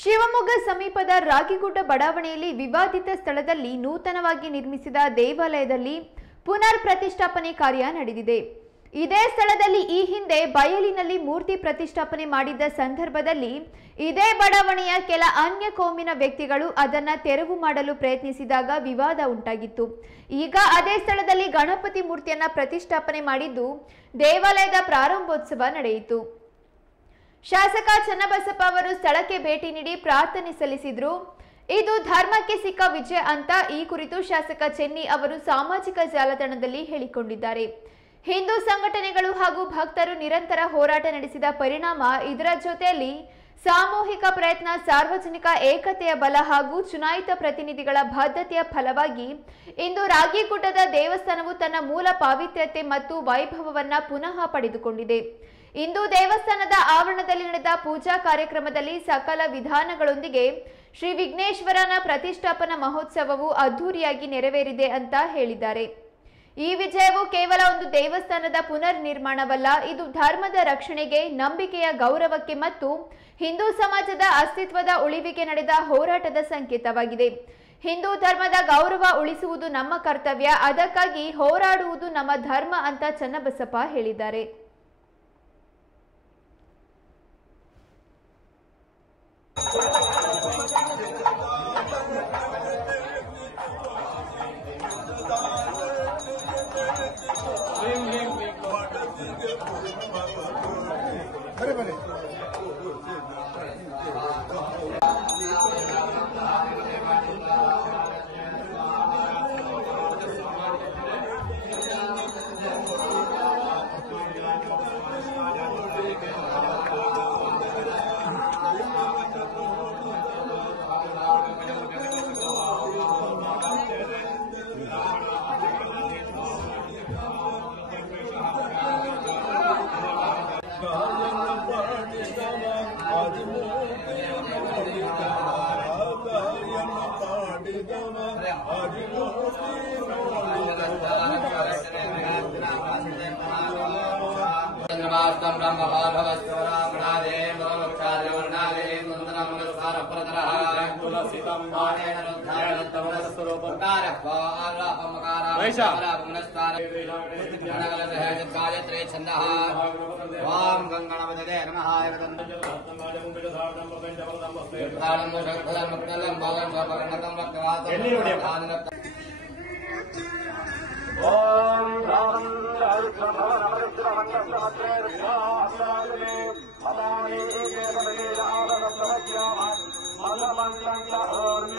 ಶಿವಮೊಗ್ಗ ಸಮೀಪದ ರಾಗಿಗುಡ್ಡ ಬಡಾವಣೆಯಲ್ಲಿ ವಿವಾದಿತ ಸ್ಥಳದಲ್ಲಿ ನೂತನವಾಗಿ ನಿರ್ಮಿಸಿದ ದೇವಾಲಯದಲ್ಲಿ ಪುನರ್ ಪ್ರತಿಷ್ಠಾಪನೆ ಕಾರ್ಯ ನಡೆದಿದೆ. ಇದೇ ಸ್ಥಳದಲ್ಲಿ ಈ ಹಿಂದೆ ಬಯಲಿನಲ್ಲಿ ಮೂರ್ತಿ ಪ್ರತಿಷ್ಠಾಪನೆ ಮಾಡಿದ್ದ ಸಂದರ್ಭದಲ್ಲಿ ಇದೇ ಬಡಾವಣೆಯ ಕೆಲ ಅನ್ಯ ಕೋಮಿನ ವ್ಯಕ್ತಿಗಳು ಅದನ್ನು ತೆರವು ಮಾಡಲು ಪ್ರಯತ್ನಿಸಿದಾಗ ವಿವಾದ ಉಂಟಾಗಿತ್ತು. ಈಗ ಅದೇ ಸ್ಥಳದಲ್ಲಿ ಗಣಪತಿ ಮೂರ್ತಿಯನ್ನು ಪ್ರತಿಷ್ಠಾಪನೆ ಮಾಡಿದ್ದು ದೇವಾಲಯದ ಪ್ರಾರಂಭೋತ್ಸವ ನಡೆಯಿತು. ಶಾಸಕ ಚನ್ನಬಸಪ್ಪ ಅವರು ಸ್ಥಳಕ್ಕೆ ಭೇಟಿ ನೀಡಿ ಪ್ರಾರ್ಥನೆ ಸಲ್ಲಿಸಿದ್ರು. ಇದು ಧರ್ಮಕ್ಕೆ ಸಿಕ್ಕ ವಿಜಯ ಅಂತ ಈ ಕುರಿತು ಶಾಸಕ ಚೆನ್ನಿ ಅವರು ಸಾಮಾಜಿಕ ಜಾಲತಾಣದಲ್ಲಿ ಹೇಳಿಕೊಂಡಿದ್ದಾರೆ. ಹಿಂದೂ ಸಂಘಟನೆಗಳು ಹಾಗೂ ಭಕ್ತರು ನಿರಂತರ ಹೋರಾಟ ನಡೆಸಿದ ಪರಿಣಾಮ ಇದರ ಜೊತೆಯಲ್ಲಿ ಸಾಮೂಹಿಕ ಪ್ರಯತ್ನ, ಸಾರ್ವಜನಿಕ ಏಕತೆಯ ಬಲ ಹಾಗೂ ಚುನಾಯಿತ ಪ್ರತಿನಿಧಿಗಳ ಬದ್ಧತೆಯ ಫಲವಾಗಿ ಇಂದು ರಾಗಿಗುಡ್ಡದ ದೇವಸ್ಥಾನವು ತನ್ನ ಮೂಲ ಪಾವಿತ್ರ್ಯತೆ ಮತ್ತು ವೈಭವವನ್ನ ಪುನಃ ಪಡೆದುಕೊಂಡಿದೆ. ಇಂದು ದೇವಸ್ಥಾನದ ಆವರಣದಲ್ಲಿ ನಡೆದ ಪೂಜಾ ಕಾರ್ಯಕ್ರಮದಲ್ಲಿ ಸಕಲ ವಿಧಾನಗಳೊಂದಿಗೆ ಶ್ರೀ ವಿಘ್ನೇಶ್ವರನ ಪ್ರತಿಷ್ಠಾಪನಾ ಮಹೋತ್ಸವವು ಅದ್ದೂರಿಯಾಗಿ ನೆರವೇರಿದೆ ಅಂತ ಹೇಳಿದ್ದಾರೆ. ಈ ವಿಜಯವು ಕೇವಲ ಒಂದು ದೇವಸ್ಥಾನದ ಪುನರ್ ನಿರ್ಮಾಣವಲ್ಲ, ಇದು ಧರ್ಮದ ರಕ್ಷಣೆಗೆ, ನಂಬಿಕೆಯ ಗೌರವಕ್ಕೆ ಮತ್ತು ಹಿಂದೂ ಸಮಾಜದ ಅಸ್ತಿತ್ವದ ಉಳಿವಿಗೆ ನಡೆದ ಹೋರಾಟದ ಸಂಕೇತವಾಗಿದೆ. ಹಿಂದೂ ಧರ್ಮದ ಗೌರವ ಉಳಿಸುವುದು ನಮ್ಮ ಕರ್ತವ್ಯ, ಅದಕ್ಕಾಗಿ ಹೋರಾಡುವುದು ನಮ್ಮ ಧರ್ಮ ಅಂತ ಚನ್ನಬಸಪ್ಪ ಹೇಳಿದ್ದಾರೆ. Om